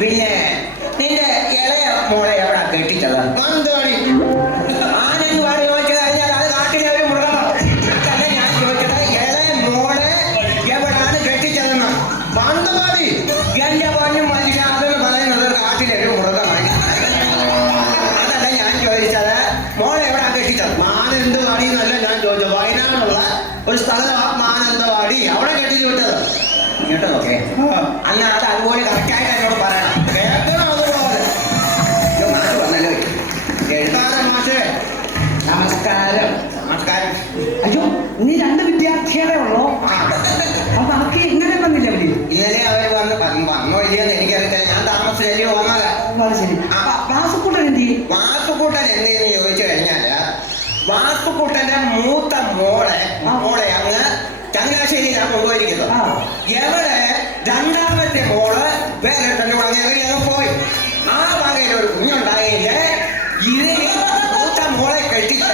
പിന്നെ നിന്റെ ഇളയ മോളെ എവിടെ കെട്ടിച്ചത്? മാനന്തവാടി. മാനന്തവാടി ചോദിച്ചു കഴിഞ്ഞാൽ അത് കാട്ടിലെ ഒരു മൃഗമാണ്. അതല്ല ഞാൻ ചോദിച്ചത്, ഇളയ മോളെ എവിടാണ് കെട്ടിച്ചതെന്ന്. മാനന്തവാടി. എന്റെ പൊന്നും മനുഷ്യനെന്ന് പറയുന്നത് കാട്ടിലെ ഒരു മൃഗമാണ്. അതല്ല ഞാൻ ചോദിച്ചത്, മോളെ എവിടാ കെട്ടിച്ചത്? മാനന്തവാടി എന്നല്ല ഞാൻ ചോദിച്ചത്. വയനാടുള്ള ഒരു സ്ഥലമാണ് മാനന്തവാടി. അവിടെ കെട്ടിച്ചു വിട്ടത്. ഇങ്ങോട്ട് നോക്കേ. അന്ന് അത് അതുപോലെ കറക്റ്റായിട്ട് എന്നോട് പറയണം. കേൾക്കണം അതുപോലെ. മാഷ് വന്നല്ലോ. എഴുതാരം മാഷേ. നമസ്കാരം. നമസ്കാരം. അയ്യോ, നീ 2 വിദ്യാർത്ഥികളെ ഉള്ളോ? അപ്പൊ ബാക്കി ഇന്നലെ വന്നില്ല അവര്? ഇന്നലെ അവർ വന്നോ ഇല്ലയെന്ന് എനിക്കറിയില്ല. ഞാൻ താമസിച്ചല്ലോ വന്നത്. ശരി. വാസുക്കൂട്ടൻ എന്ത് ചെയ്യും? വാസുക്കൂട്ടൻ എന്തെന്ന് ചോദിച്ചു കഴിഞ്ഞാല്, വാസുക്കൂട്ടന്റെ മൂത്ത മോളെ അങ്ങ് ചങ്ങനാശ്ശേരിയിലാണ് കൊണ്ടുപോയിരിക്കുന്നത്. എവിടെ രണ്ടാമത്തെ മോള് വേറെ തന്നെ അങ്ങ് പോയി. ആ വകയിൽ ഒരു കുഞ്ഞുണ്ടായില്ലേ, ഇതിന് മൂത്ത മോളെ കെട്ടിച്ച്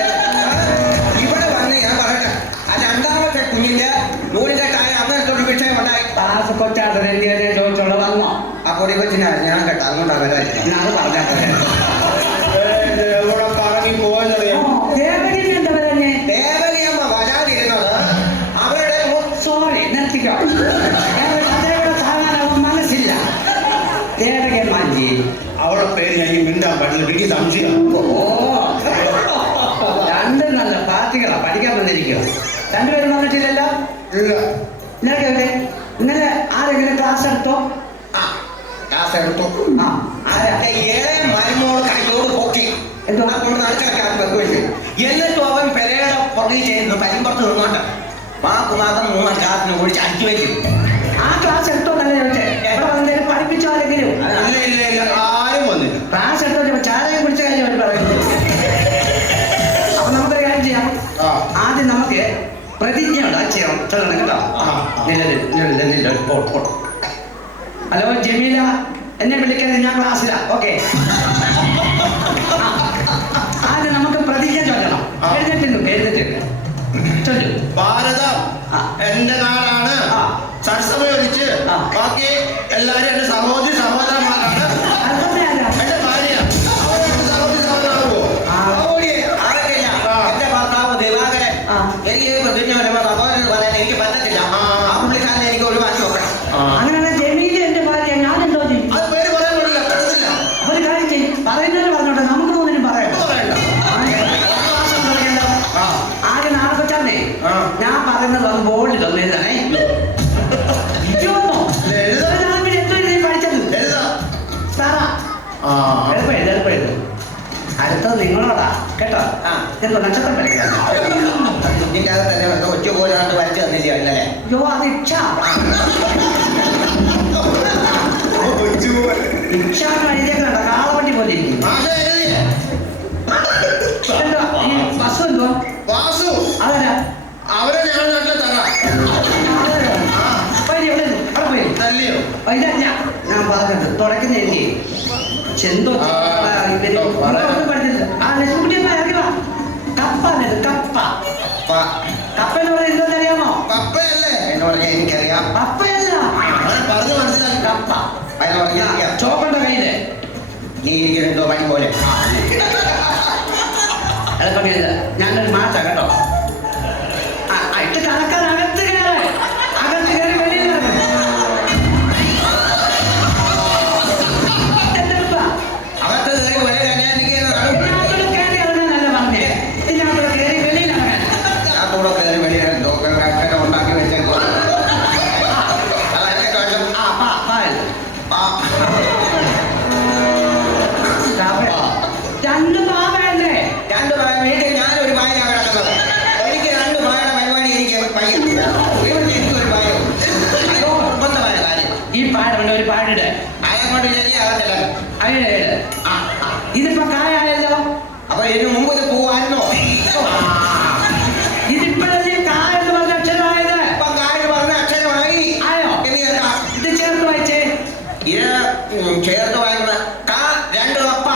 ഇവിടെ വന്ന് ഞാൻ പറയട്ടെ, ആ രണ്ടാമത്തെ കുഞ്ഞിന്റെ നൂലിന്റെ കായ അങ്ങനത്തെ ഒരു വിഷയം ഉണ്ടായി. വാസുക്കൊച്ചാട്ടൻ എന്തിനെ ചോദിച്ചോളൂ വന്നോ? ആ പൊടി കൊച്ചിനാ ഞാൻ കേട്ടോ, അതുകൊണ്ടാണ് വരാതിരിക്കുന്നത്. അത് പറഞ്ഞാൽ എവിടെ കറങ്ങി പോയെന്നറിയാം. ദേവഗിരി എന്താ പറഞ്ഞേ? ദേവകിയമ്മ വരാതിരുന്നത് അവരുടെ സോറി, നിർത്തിക്കോ. അതേപോലെ താങ്ങാനാവും മനസ്സില്ല. ദേവകമ്മാഞ്ചി അവളുടെ പേര് ഞാൻ ഈ മിണ്ടാൻ പാടില്ല. എനിക്ക് സംശയം. രണ്ടും നല്ല പാർട്ടികളാ, പഠിക്കാൻ വന്നിരിക്കുക. രണ്ടുപേരും വന്നിട്ടില്ലല്ലോ. ഇല്ല. ഇന്നലെ ഇന്നലെ ആരെങ്കിലും ക്ലാസ് എടുത്തോ? ക്ലാസ് എടുത്തു. ആ, അതൊക്കെ ഏഴെ മരുമോൾ കയ്യോട് പൊക്കി എന്തോ കൊണ്ട് നടക്കാൻ വെക്കുകയും എന്നിട്ടും അവൻ പെരയുടെ പുറകിൽ ചെയ്യുന്നു. കരിമ്പുറത്ത് നിന്നോണ്ട് മാസം 3 ക്ലാസ്സിന് കുഴിച്ച് അടിച്ചു വെച്ചു. ആ ക്ലാസ് എടുത്തോ തന്നെ ചോദിച്ചേ. എവിടെ വന്നേലും പഠിപ്പിച്ചോ ആരെങ്കിലും? ഇല്ല ഇല്ല ഇല്ല, ആരും വന്നില്ല. ക്ലാസ് എടുത്തോ ചാലകം കുടിച്ച കാര്യം അവർ പറയുന്നത്. അപ്പൊ നമുക്കൊരു കാര്യം ചെയ്യാം. ആദ്യം നമുക്ക് പ്രതിജ്ഞ ചെയ്യണം. ചെല്ലണം കേട്ടോ. ഹലോ ജമീല, എന്നെ വിളിക്കരുത്, ഞാൻ ക്ലാസ്സിലാ. ഓക്കെ. ആദ്യം നമുക്ക് പ്രതിജ്ഞ ചൊല്ലണം. എഴുന്നേറ്റ് ചൊല്ലു. ഭാരതം എന്റെ നാടാണ്. സരസമയൊഴിച്ച് ബാക്കി എല്ലാരും എന്റെ സഹോദരി സഹോദരന്മാരാണ്. എന്റെ ഭാര്യ സഹോദരി സഹോദരനാകുമോ? എന്റെ ഭർത്താവ് ദിവാകരൻ. എനിക്ക് പ്രതിജ്ഞ വരുമ്പോ സഹോദരൻ പറയാൻ എനിക്ക് പറ്റത്തില്ല. ആ പുള്ളിക്കാരനെ എനിക്ക് ഒഴിവാക്കി നോക്കണം. അങ്ങനെയാണ് ജമീല എന്റെ ഭാര്യ. ഞാൻ എന്തോ ചെയ്യും? അത് പേര് പറയാൻ കൊള്ളില്ല, പറ്റത്തില്ല. ഒരു കാര്യം ചെയ്യും, പറയുന്നവര് പറഞ്ഞോട്ടെ, നമുക്ക് ഒന്നിനും പറയാം. ആദ്യം നാളെ വെച്ചാന്നേ ഞാൻ പറയുന്നത് വന്ന് ബോർഡിൽ തന്നേതാണേ. അടുത്തത് നിങ്ങളോടാ കേട്ടോ. എന്തോ നക്ഷത്രം കളിക്കാൻ ഇതിന്റെ അകത്ത് തന്നെ എന്തോ ഒറ്റ പോലാണ്ട് വരച്ചു തന്നില്ല ഇന്നലെ. യോ അത് ഇച്ഛ എഴുതിയേക്കണ്ട, കാളവണ്ടി പോലെ ഇരിക്കും. എന്തോ ഈ ബസ് എന്തോ വാസു അതല്ല അവരെ ഞാൻ നല്ല തരാം. തല്ലിയോ? ഞാൻ പറഞ്ഞത് തുടക്കുന്ന എനിക്ക് ചെന്തോ പഠിച്ചില്ല. ആ ലക്ഷ്മിക്കുട്ടി ഇറങ്ങി വാ. കപ്പ കപ്പ കപ്പ എന്ന് പറയുന്നത് എന്താണെന്ന് അറിയാമോ? പപ്പയല്ലേ എന്ന് പറഞ്ഞാൽ എനിക്കറിയാം. കപ്പയല്ല, പറഞ്ഞു മനസ്സിലാക്കി. കപ്പ. അതിന് പറഞ്ഞാൽ ചോപ്പുണ്ടോ കയ്യില്? നീ ഇരിക്കുന്നുണ്ടോ പണി പോലെ. എളുപ്പമില്ല, ഞാനൊരു മാറ്റാ കേട്ടോ. ഇട്ട് കണക്കാൻ അകത്ത് കയറി വെളിയിൽ അകത്ത് കയറി ഒരേ കല്യാണിക്കുന്നതാണ്. കയറി ഇറങ്ങാനല്ല പറഞ്ഞേ, ഇതിനകത്ത് കയറി വെളിയിൽ ഇറങ്ങാൻ. ആ കൂടെ കയറി വെളിയിലെന്തോ കട്ടൊക്കെ ഉണ്ടാക്കി വെച്ചേക്കോ. അതൊക്കെ കാര്യം. രണ്ട് പാവയല്ലേ? 2 വീട്ടിൽ ഞാനൊരു പായലാണ് കിടക്കുന്നത്. എനിക്ക് 2 പായയുടെ പരിപാടി എനിക്ക് പയ്യ. എനിക്കൊരു പായം നിർബന്ധമായ കാര്യം. ഈ പാടുണ്ട്, ഒരു പാടിട് പായം കൊണ്ട് ശരി ആകത്തില്ല. ഇതിപ്പോ കായായല്ലോ. അപ്പൊ ഇതിനു മുമ്പ് ഇത് പോവായിരുന്നോ? ഇതിപ്പോഴല്ലേ കായ എന്ന് പറഞ്ഞ അക്ഷരമായത്. ഇപ്പൊ കാര്യം പറഞ്ഞ അക്ഷരമായി ആയോ? ഇത് ചേർത്ത് വായിച്ചേ. ഇത് ചേർത്ത് വായിക്കുന്ന കാ 2 കപ്പ.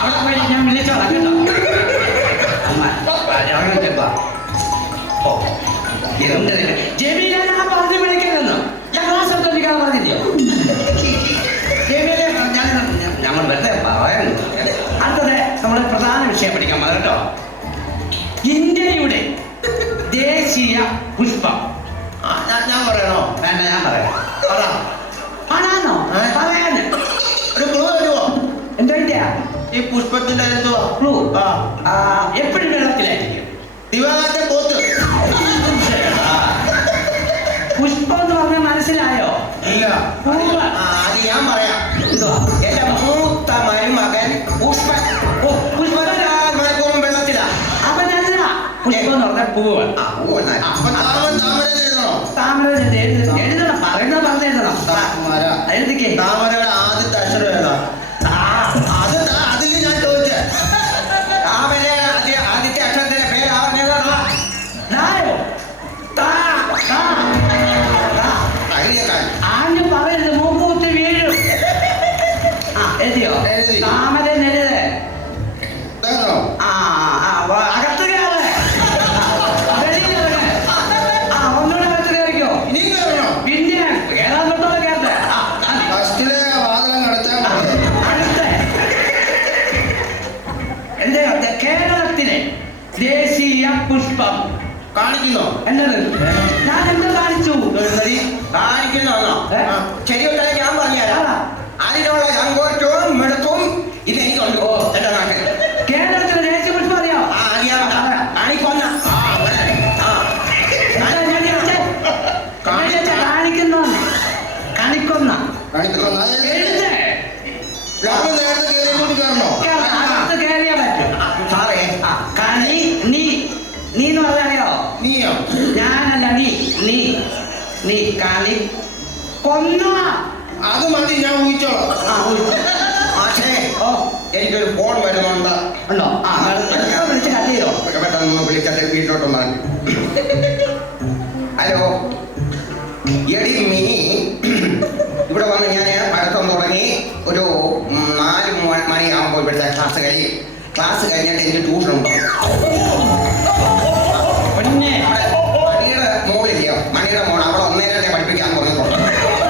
അവിടെ പോയി ഞാൻ വിളിച്ചോളാം കേട്ടോ. ജമീല ഞാൻ പറഞ്ഞ് വിളിക്കരുതെന്ന്. ഞാൻ ക്ലാസ് എടുത്തോണ്ടിരിക്കാൻ പറഞ്ഞു. വിഷയം പഠിക്കാൻ പോകുന്നത് കേട്ടോ. ഇന്ത്യയുടെ ദേശീയ പുഷ്പം. ഞാൻ പറയണോ? വേണ്ട, ഞാൻ പറയാം. പറ. ആണാന്നോ പറയാന്? ഒരു ക്ലൂ തരുമോ? എന്താ ഇന്ത്യ ഈ പുഷ്പത്തിന്റെ എന്തുവാ ക്ലൂ? ആ എപ്പോഴും വെള്ളത്തിലായിരിക്കും. ദിവാകരന്റെ പോത്ത്. പുഷ്പം എന്ന് പറഞ്ഞാൽ മനസ്സിലായോ? ഇല്ല. പൂവ്. അത് ഞാൻ പറയാം. എന്തുവാ? എന്റെ മൂത്ത മരുമകൻ പുഷ്പൻ. ഓ, പുഷ്പം. മണിക്കൂറും വെള്ളത്തിലാ. അവനല്ല പുഷ്പം എന്ന് പറഞ്ഞാൽ പൂവ്. അപ്പൊ താമര എഴുതണോ? താമര എഴുതണം, പറയുന്നത് പറഞ്ഞെഴുതണം. എഴുതിക്കേ. താമരയുടെ ആദ്യത്തെ അക്ഷരം ഏതാ? അതിൽ ഞാൻ ചോദിച്ചേ. അവനെ ആദ്യത്തെ അക്ഷരത്തിന്റെ പേര് പറഞ്ഞതോ നായോ? താ, താ, താ. ആഞ്ഞു പറയരുത്, മൂക്കൂത്തി വീഴും. എഴുതിയോ? എഴുതി. താമര എഴുത്. ഇതാണോ? അകത്ത് കയറ്. വെളിയിൽ ഇറങ്ങ്. ഒന്നുകൂടെ അകത്ത് കയറിക്കോ. ഇനി കയറണോ? പിന്നെ ഏതാണ്ടോടെ കയറട്ടെ. ഫസ്റ്റിലെ വാതിലും കടച്ചാൽ മതി. അടുത്ത എന്താ? കേരളത്തിലെ ദേശീയ പുഷ്പം കാണിക്കുന്നോ? എന്നത് ഞാൻ എന്താ കാണിച്ചു? കാണിക്കുന്നോ? ഏ? ശരി ഉത്തരം ഞാൻ പറഞ്ഞുതരാം. അതിനുള്ള ചങ്കോറ്റവും മിടുക്കും ഇത് എനിക്കുണ്ട്. എന്റെ നാട്ടിൽ കേരളത്തിലെ ദേശീയ പുഷ്പം അറിയാം? കാണിക്കൊന്ന കാണിക്കുന്ന കാണിക്കൊന്ന കാണിക്കുന്നോ? എഴുത്. നമ്മൾ നേരത്തെ കയറിക്കൊണ്ട് കയറണോ? അകത്ത് കയറിയാ പറ്റും. സാറേ കണി നീ നീ എന്ന് പറഞ്ഞറിയോ? നീയോ? ഞാനല്ല, നീ നീ നീ കണി കൊന്ന. അത് മതി, ഞാൻ ഊഹിച്ചോളാം. പക്ഷേ ഓ എനിക്കൊരു ഫോൺ വരുന്നുണ്ട്. ഉണ്ടോ? വിളിച്ച് കട്ട് ചെയ്തോ. പെട്ടെന്ന് വിളിച്ചിട്ട് വീട്ടിലോട്ട് മാറി. ഹലോ എടി മിനി, ഇവിടെ വന്ന് ഞാൻ പഠിത്തം തുടങ്ങി ഒരു 4 മണിയാകുമ്പോൾ ഇവിടുത്തെ ക്ലാസ് കഴിയും. ക്ലാസ് കഴിഞ്ഞിട്ട് എനിക്ക് ട്യൂഷൻ ഉണ്ട്. പിന്നെ മണിയുടെ മോളില്ലയോ, മണിയുടെ മോൾ അവിടെ 1:30 പഠിപ്പിക്കാൻ പറഞ്ഞിട്ടുണ്ട്.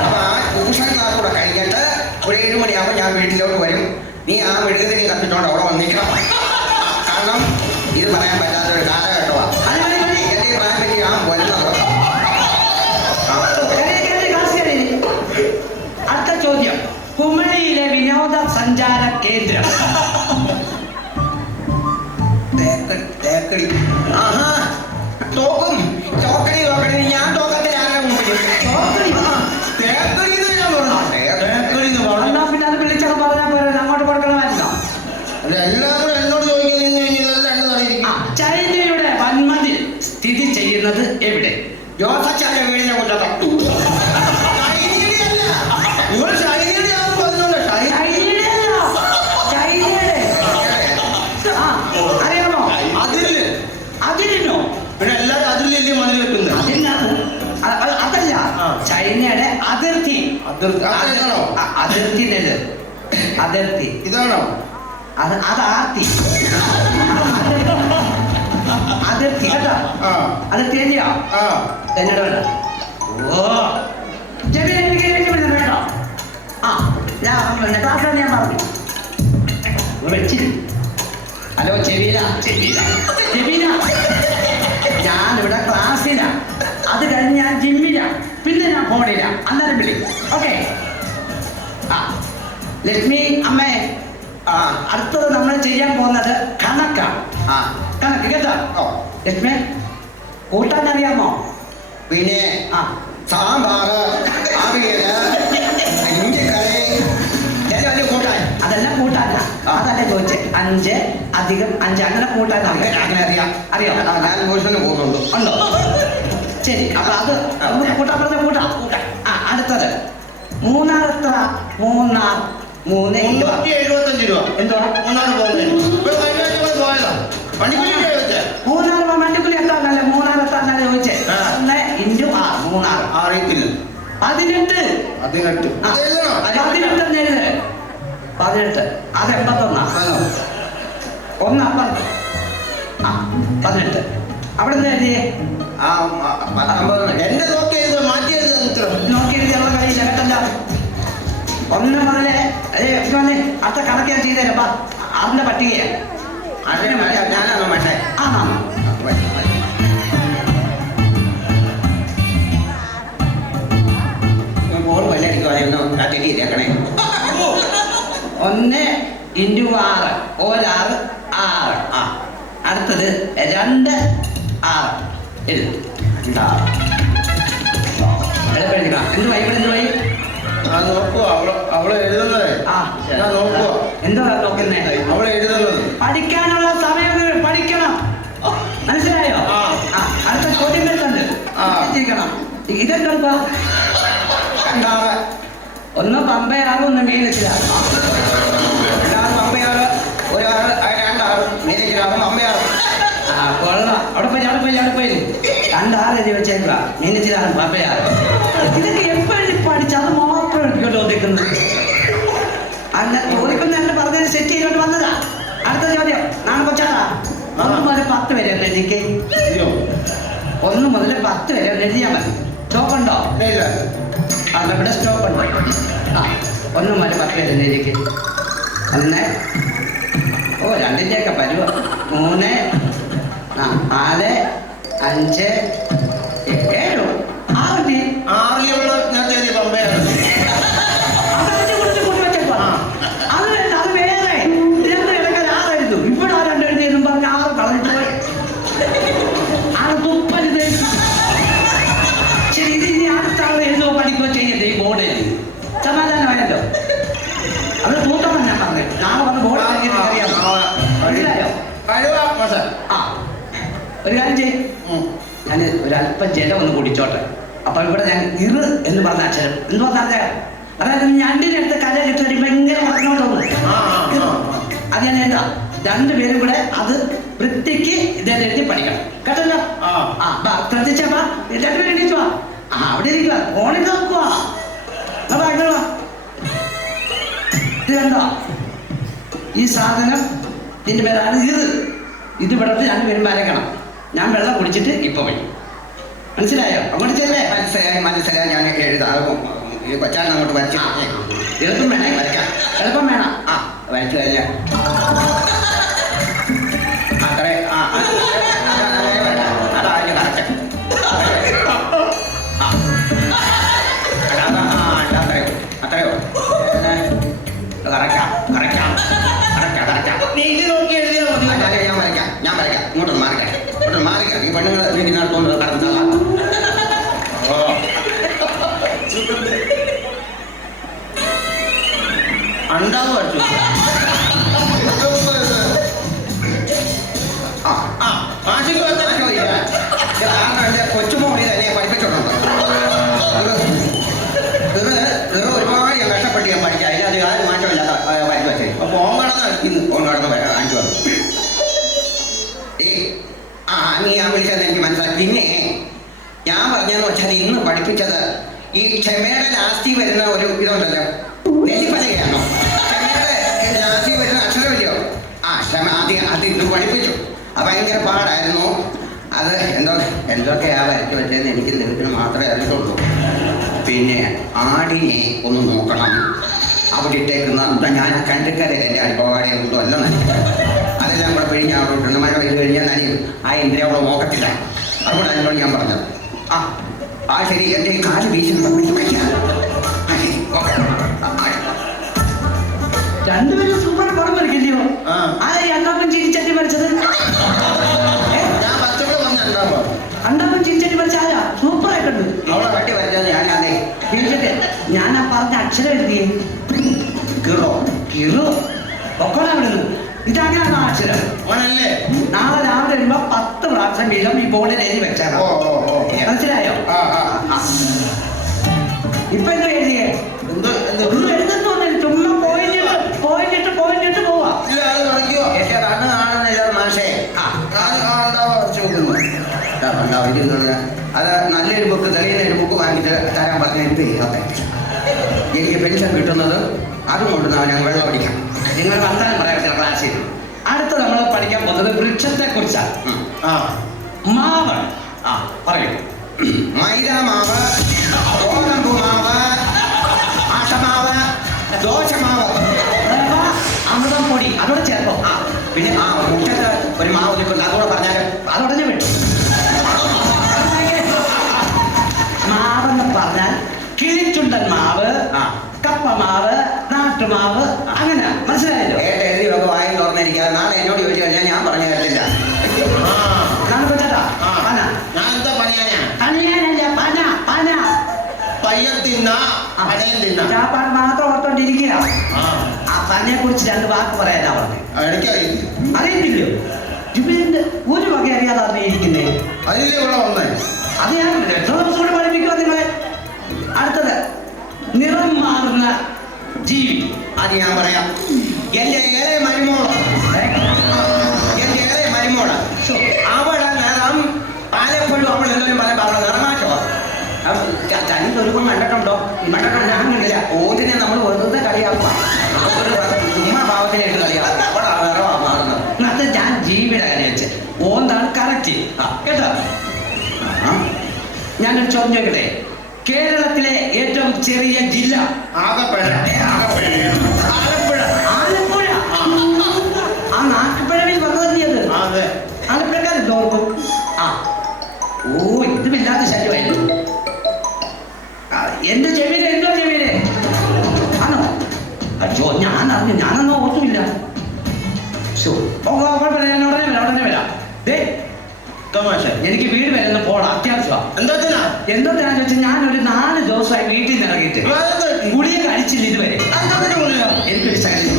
അപ്പൊ ആ ട്യൂഷൻ ക്ലാസ് കൂടെ കഴിഞ്ഞിട്ട് ഒരു 7 മണിയാകുമ്പോൾ ഞാൻ വീട്ടിലോട്ട് വരും. നീ ആ മെഴുകുതിരി കത്തിച്ചോണ്ട് അവിടെ വന്നിക്കണം. കാരണം ഇത് പറയാൻ പറ്റാത്തൊരു കാലഘട്ടമാണ്. എന്റെ പ്രായം പറ്റി ആ വരുന്നത്. അടുത്ത ചോദ്യം. കുമളിയിലെ വിനോദസഞ്ചാര കേന്ദ്രം. തേക്കടി. ആഹാ, തോക്കും. തോക്കടി ഞാൻ തോക്കത്തിലാണ് മുമ്പിൽ. തേക്കടി എന്ന് ഞാൻ പറഞ്ഞു. തേക്കടി എന്ന് പറഞ്ഞു. എന്നാ പിന്നെ അത് വിളിച്ചത് പറഞ്ഞാൽ പോരെ, അങ്ങോട്ട് കൊടുക്കണമായിരുന്നോ? അല്ല, എല്ലാവരും എന്നോട് ചോദിക്കുന്നത് ഇതെല്ലാം എന്നതായിരിക്കും. ചൈനയുടെ വൻമതിൽ സ്ഥിതി ചെയ്യുന്നത് എവിടെ? ജോസച്ചാന്റെ വീടിനെ കൊണ്ടത്. ഇവർ ശൈലിയാണ് പറഞ്ഞോളൂ. അറിയാമോ? അതില് അതിരിനോ? പിന്നെ എല്ലാവരും അതിലല്ലേ മതിൽ വെക്കുന്നത്. അതല്ല, ചൈനയുടെ അതിർത്തി. അതിലാണോ? അതിർത്തി നെല്ല്. അതിർത്തി ഇതാണോ? അത് ആർത്തി. അതിർത്തി കേട്ടോ. അതിർത്തി തന്നെയോ? എന്നോട് വേണ്ട. ഓ ചെറിയ കേട്ടോ. ഞാൻ ക്ലാസ്സിൽ ഞാൻ പറഞ്ഞു വെച്ചില്ല. ഹലോ ചെവിയില ഞാനിവിടെ ക്ലാസ്സില. അത് കഴിഞ്ഞ് ഞാൻ ജിമ്മില. പിന്നെ ഞാൻ ഫോണില്ല. അന്നേരം വിളി. ഓക്കെ. ലക്ഷ്മി അമ്മേ, അടുത്തത് നമ്മൾ ചെയ്യാൻ പോകുന്നത് കണക്കാണ്. കണക്ക് കേട്ടോ. ലക്ഷ്മി കൂട്ടാൻ അറിയാമോ? പിന്നെ സാമ്പാറ്, അവിയല്, ഇഞ്ചിക്കറി, വലിയ കൂട്ടാൻ. അതെല്ലാം കൂട്ടാന. അതല്ല ചോദിച്ചേ. 5 അധികം 5 അങ്ങനെ കൂട്ടാൻ അങ്ങനെ അറിയാം. അറിയോ? ഞാൻ ട്യൂഷന് പോകുന്നുണ്ട്. ഉണ്ടോ? ശരി, അപ്പൊ അത് കൂട്ടാൻ പറഞ്ഞ കൂട്ടാം. അടുത്തത് മൂന്നാർ എത്ര? മൂന്നാർ 375 രൂപ. എന്തുവാ? മൂന്നാർ പോകുന്നത് പോയതാ. വണ്ടിക്കൂലിക്ക് ചോദിച്ചേ. മൂന്നാർ വണ്ടിക്കൂലി എത്താന്നല്ലേ? മൂന്നാർ എത്താന്നല്ലേ ചോദിച്ചേ? 1 × 6 മൂന്നാർ. അറിയത്തില്ല. 18. 18. 18 എന്ന് എഴുത്. 18 അത് 81. 1 അപ്പുറത്ത്. 18 അവിടെ നിന്ന് എഴുതിയേ. 19. എന്റെ നോക്കിയത് മാറ്റിയത് ഉത്തരം നോക്കി എഴുതിയുള്ള കഴിയില്ല കേട്ടല്ല. 1 മുതലേ അടുത്ത കണക്ക് ഞാൻ ചെയ്തേരാ. അതിന്റെ പട്ടികയാണ്. അതിന് ഞാനാണോ മണ്ടേ? ആ ഫോൺ വല്ലടിക്കും അതൊന്നും തെറ്റി ഇതേക്കണേ. 1 × 6 6 6. ആ അടുത്തത് 2 6 എഴുതും. എളുപ്പം എന്ത് വൈ ഇവിടെ എന്ത് വൈ? ഞാൻ നോക്കുവോ അവളെ എഴുതുന്നത്? ഞാൻ നോക്കുവോ? എന്താ നോക്കുന്നേ? അവളെ എഴുതുന്നത്. പഠിക്കാനുള്ള സമയം പഠിക്കണം, മനസ്സിലായോ? അടുത്ത ചോദ്യം വരുന്നുണ്ട്. ഇതെന്താ? 2 6. ഒന്ന് പമ്പയാകും, ഒന്ന് മീനച്ചിലാകും. 2 പമ്പയാറ്, 1 6, 2 6 മീനച്ചിലാകും, പമ്പയാറ്. കൊള്ളാം. അവിടെ പോയി 2 6 എഴുതി വെച്ചേക്കുക. മീനച്ചിലാകും, പമ്പയാകും. ഇതൊക്കെ എപ്പോഴും പഠിച്ചാൽ അത് മാത്രം എടുക്കല്ലോ നിൽക്കുന്നത്. അല്ല ചോദിക്കുന്ന എന്നെ പറഞ്ഞതിന് സെറ്റ് ചെയ്തോണ്ട് വന്നതാ. അടുത്ത ചോദ്യം നാളെ കൊച്ചാടാ. 1 മുതൽ 10 വരെ എഴുതിക്ക്. 1 മുതൽ 10 വരെ എഴുതിയാൽ മതി. സ്റ്റോപ്പ് ഉണ്ടോ? ഇവിടെ സ്റ്റോപ്പ് ഉണ്ടോ? 1 മുതൽ 10 വരെ എഴുതിക്ക്. 1 ഓ 2ൻ്റെയൊക്കെ പരുവ. 3 4 5 7 6 ഞാൻ പമ്പയാണ്. സമാധാനമായല്ലോ. അവിടെ തൂക്കം ഞാൻ പറഞ്ഞു. നാളെ വന്ന് ബോർഡ് മനസ്സിലായോ? ഒരു കാര്യം ചെയ്യും, ഞാൻ ഒരല്പം ജലം ഒന്ന് കുടിച്ചോട്ടെ. അപ്പൊ ഇവിടെ ഞാൻ ഇറ് എന്ന് പറഞ്ഞ അക്ഷരം എന്ന് പറഞ്ഞാൽ അതായത് ഞണ്ടിന്റെ അടുത്ത് കലയിട്ട് വരുമ്പോ ഇങ്ങനെ പറഞ്ഞോണ്ട് അത് ഞാൻ എന്താ 2 പേരും കൂടെ അത് വൃത്തിക്ക് ഇതെല്ലാം എഴുതി പഠിക്കണം കേട്ടല്ലോ. ശ്രദ്ധിച്ചപ്പാ 2 പേരും എണീച്ചുവാ. അവിടെ ഇരിക്കുക, ഫോണിൽ നോക്കുക. ഇത് കണ്ടോ? ഈ സാധനം ഇതിന്റെ പേരാണ് ഇറ്. ഇത് ഇവിടെ 2 പേരും വരയ്ക്കണം. ഞാൻ വെള്ളം കുടിച്ചിട്ട് ഇപ്പൊ പോയി. മനസ്സിലായോ? അങ്ങോട്ട് ചെല്ലേ. മനസ്സിലായി. ഞാൻ എഴുതാകും. കൊച്ചാൻ അങ്ങോട്ട് വരച്ചു. എളുപ്പം വേണേ വരയ്ക്കാം. എളുപ്പം വേണം. വരച്ചു കഴിഞ്ഞാൽ അത്രേ. അതായിരുന്നു കറക്റ്റ്. അത്രയോ ഞാൻ വരയ്ക്കാം. ഇങ്ങോട്ടൊന്ന് മാറിക്കാം. ഈ പെണ്ണുങ്ങൾ വീട്ടിൽ നടത്തുകൊണ്ട് കടന്നതാ. അണ്ടാവ് പഠിച്ചു. കൊച്ചുമോളി തന്നെ പഠിപ്പിച്ചിട്ടുണ്ട്. ഒരുപാട് ഞാൻ കഷ്ടപ്പെട്ട് ഞാൻ പഠിക്കാം. അതിനത് ആരും മാറ്റമില്ലാത്ത പഠിച്ചു വെച്ചേ. അപ്പൊ ഓൻ കടന്ന് കാണിച്ചു വന്നു. നീ ഞാൻ വിളിച്ചത് എനിക്ക് മനസ്സിലാക്കി. പിന്നെ ഞാൻ പറഞ്ഞതെന്ന് വെച്ചാൽ ഇന്ന് പഠിപ്പിച്ചത് ഈ ക്ഷമയുടെ ലാസ്റ്റിൽ വരുന്ന ഒരു ഇതുണ്ടല്ലോ, നെല്ലിപ്പലകയാണോ? ക്ഷമയുടെ ലാസ്റ്റിൽ വരുന്ന അക്ഷരമില്ലയോ? ക്ഷമ അത് ഇത് പഠിപ്പിച്ചു. അത് ഭയങ്കര പാടായിരുന്നു. അത് എന്തൊക്കെയാ വരയ്ക്ക് വെച്ചതെന്ന് എനിക്ക് നിരൂപണം മാത്രമേ അറിയുള്ളൂ. പിന്നെ ആടിനെ ഒന്ന് നോക്കണം. അവിടെ ഇട്ടേക്കുന്ന ഞാൻ കണ്ടിക്കരയിൽ എൻ്റെ അടിപ്പാടെ ഒന്നും അല്ല നനയും. അതെല്ലാം കൂടെ പിഴിഞ്ഞ് അവിടെ ഇട്ടുണ്ട്. മഴ പെയ്ത് കഴിഞ്ഞാൽ നനയും. ആ ഇന്ദ്രിയ അവിടെ നോക്കത്തില്ല. അതുകൊണ്ട് അതിനോട് ഞാൻ പറഞ്ഞത്. ശരി. എൻ്റെ ഈ കാല് വീശുന്നത് പഠിക്കാം. ശരി, ഓക്കെ. 2 പേരും സൂപ്പർ പടം വരയ്ക്കില്ലയോ? രണ്ടാമൻ ചിരിച്ചട്ടി വരച്ചത്. രണ്ടാമൻ ചിരിച്ചട്ടി വരച്ച ആരാ? സൂപ്പർ ആയിട്ടുണ്ട്. അവിടെ വട്ടി വരച്ചത് ഞാനേ. ഞാൻ ആ പറഞ്ഞ അക്ഷരം എഴുതിയേ. കിറു ഒക്കോടെ അവിടെ നിന്ന്. ഇതങ്ങനെയാണ് ആ അക്ഷരം. നാളെ രാവിലെ വരുമ്പോ 10 പ്രാവശ്യം വീതം ഈ ബോർഡിൽ എഴുതി വെച്ചാൽ മനസ്സിലായോ? ഇപ്പൊ എന്താ എഴുതിയേ? എഴുതുന്നു ചുമ്മാ പോയിട്ടിട്ട് പോവാ. അത് നല്ലൊരു ബുക്ക്, തെളിയുന്നൊരു ബുക്ക് വാങ്ങിച്ച് തരാൻ പറഞ്ഞിട്ട് എനിക്ക് പെൻഷൻ കിട്ടുന്നത് അതുകൊണ്ട് ഞാൻ വെള്ളം പഠിക്കാം. നിങ്ങൾ വർത്തമാനം പറയാം ക്ലാസ്സിൽ. അടുത്ത നമ്മൾ പഠിക്കാൻ പോകുന്നത് വൃക്ഷത്തെ കുറിച്ചാണ്. മാവ്. പറയൂ. മൈദാമാവ്, ഗോതമ്പ് മാവ്, ആട്ടമാവ്, ദോശമാവ്, അമൃതം പൊടി അതോടെ ചേർത്തോ. പിന്നെ ആ മുറ്റത്ത് ഒരു മാവ് നിൽക്കുന്നു അതുകൂടെ പറഞ്ഞാലും അതുടനെ വിട്ടു. മാവെന്ന് പറഞ്ഞാൽ കിളിച്ചുണ്ടൻ മാവ്, കപ്പ മാവ്, നാട്ടുമാവ്, അങ്ങനെ മനസ്സിലായല്ലോ. എഴുതി വെക്കുക വായും തുറന്നിരിക്കാതെ നാളെ എന്നോട് ചോദിച്ചു കഴിഞ്ഞാൽ ഞാൻ പറഞ്ഞു തരത്തില്ല. ചേട്ടാ പന, ഞാൻ എന്താ പണിയാനാ? പനിയാനല്ല പന, പന. പയ്യൻ തിന്ന പനയും തിന്ന. ചാപ്പാൻ മാത്രം ഓർത്തോണ്ടിരിക്കുക. ആ പനയെ കുറിച്ച് 2 വാക്ക് പറയാനാ പറഞ്ഞത്. എനിക്കറിയില്ല. അറിയത്തില്ലോ? ജിബിന്റെ ഒരു വക അറിയാതെ അറിയിരിക്കുന്നേ. അതിലേ ഇവിടെ വന്നേ. അത് ഞാൻ 2 ദിവസം കൂടെ പഠിപ്പിക്കുക നിങ്ങളെ. അടുത്തത് നിറം മാറുന്ന ജീവി. അത് ഞാൻ പറയാം. എന്റെ ഏറെ മരുമോള്, എന്റെ ഏറെ മരുമോള് അവളെ നിറം പലപ്പോഴും അവൾ എല്ലാവരും പല അവളെ നിറമാറ്റമാണ്. തനിക്കൊരുപ്പം കണ്ടിട്ടുണ്ടോ? കണ്ടിട്ടുണ്ട്. ഞാൻ കണ്ടില്ല. ഓതിനെ നമ്മൾ വെറുതെ കളിയാക്കുക, ചുമ്മാ ഭാവത്തിനായിട്ട് കളിയാക്കുക. അവളാ നിറമാണ് മാറുന്നത്. അത് ഞാൻ ജീവിയുടെ കാര്യം വെച്ച് ഓന്താണ് കറക്റ്റ് കേട്ടോ. ഞാനൊരു ചോദ്യം ചോദിക്കട്ടെ. കേരളത്തിലെ ഏറ്റവും ചെറിയ ജില്ല? ആകപ്പുഴ. ആലപ്പുഴ. ആലപ്പുഴ. ആ നാട്ടുപുഴയിൽ വന്നു തന്നെയത്. അതെ. ആലപ്പുഴക്കാരുണ്ടോ ഓർക്കും? ഓ ഇത് വല്ലാത്ത ശല്യമായിരുന്നു. എന്റെ ചെവിയില് എന്തോ ചെവിയില് ആണോ? അയ്യോ ഞാൻ അറിഞ്ഞു, ഞാനൊന്നും ഓർത്തുമില്ല. ഞാൻ ഉടനെ വരാം. തമാശ. എനിക്ക് വീട് വരെ ഒന്ന് പോണം, അത്യാവശ്യമാണ്. എന്താ വെച്ചാൽ ഞാനൊരു 4 ദിവസമായി വീട്ടിൽ നിന്ന് ഇറങ്ങിയിട്ട് ഗുളിക കഴിച്ചില്ല ഇതുവരെ. എനിക്കൊരു ശരീരം